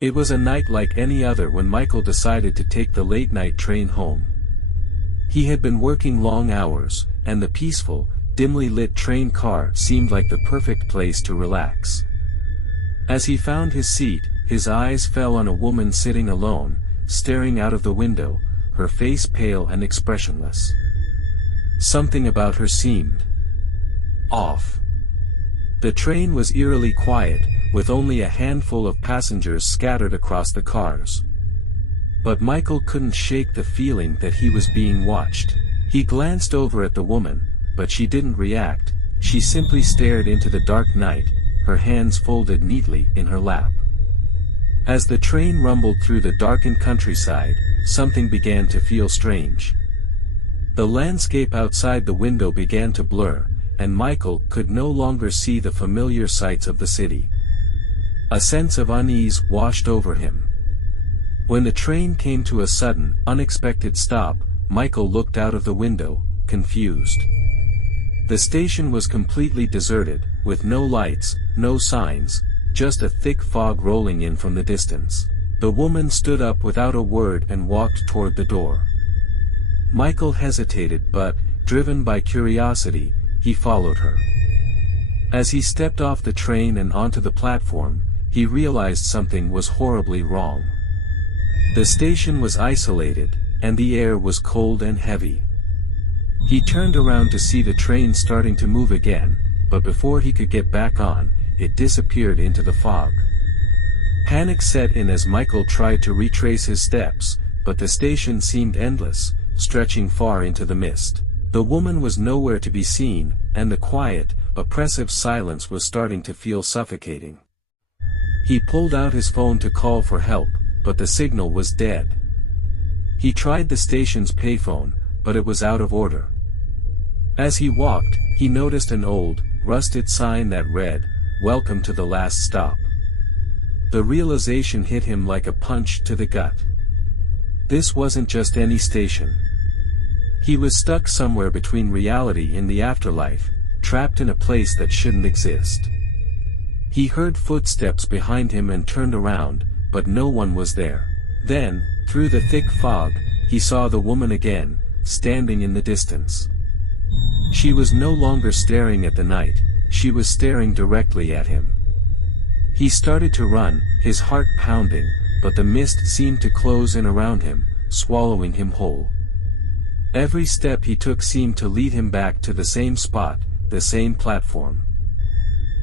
It was a night like any other when Michael decided to take the late-night train home. He had been working long hours, and the peaceful, dimly lit train car seemed like the perfect place to relax. As he found his seat, his eyes fell on a woman sitting alone, staring out of the window, her face pale and expressionless. Something about her seemed off. The train was eerily quiet, with only a handful of passengers scattered across the cars. But Michael couldn't shake the feeling that he was being watched. He glanced over at the woman, but she didn't react. She simply stared into the dark night, her hands folded neatly in her lap. As the train rumbled through the darkened countryside, something began to feel strange. The landscape outside the window began to blur, and Michael could no longer see the familiar sights of the city. A sense of unease washed over him. When the train came to a sudden, unexpected stop, Michael looked out of the window, confused. The station was completely deserted, with no lights, no signs, just a thick fog rolling in from the distance. The woman stood up without a word and walked toward the door. Michael hesitated but, driven by curiosity, he followed her. As he stepped off the train and onto the platform, he realized something was horribly wrong. The station was isolated, and the air was cold and heavy. He turned around to see the train starting to move again, but before he could get back on, it disappeared into the fog. Panic set in as Michael tried to retrace his steps, but the station seemed endless, stretching far into the mist. The woman was nowhere to be seen, and the quiet, oppressive silence was starting to feel suffocating. He pulled out his phone to call for help, but the signal was dead. He tried the station's payphone, but it was out of order. As he walked, he noticed an old, rusted sign that read, "Welcome to the last stop." The realization hit him like a punch to the gut. This wasn't just any station. He was stuck somewhere between reality and the afterlife, trapped in a place that shouldn't exist. He heard footsteps behind him and turned around, but no one was there. Then, through the thick fog, he saw the woman again, standing in the distance. She was no longer staring at the night, she was staring directly at him. He started to run, his heart pounding, but the mist seemed to close in around him, swallowing him whole. Every step he took seemed to lead him back to the same spot, the same platform.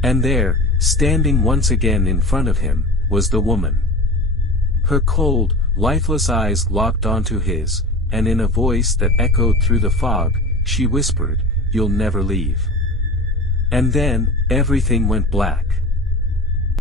And there, standing once again in front of him, was the woman. Her cold, lifeless eyes locked onto his, and in a voice that echoed through the fog, she whispered, "You'll never leave." And then, everything went black.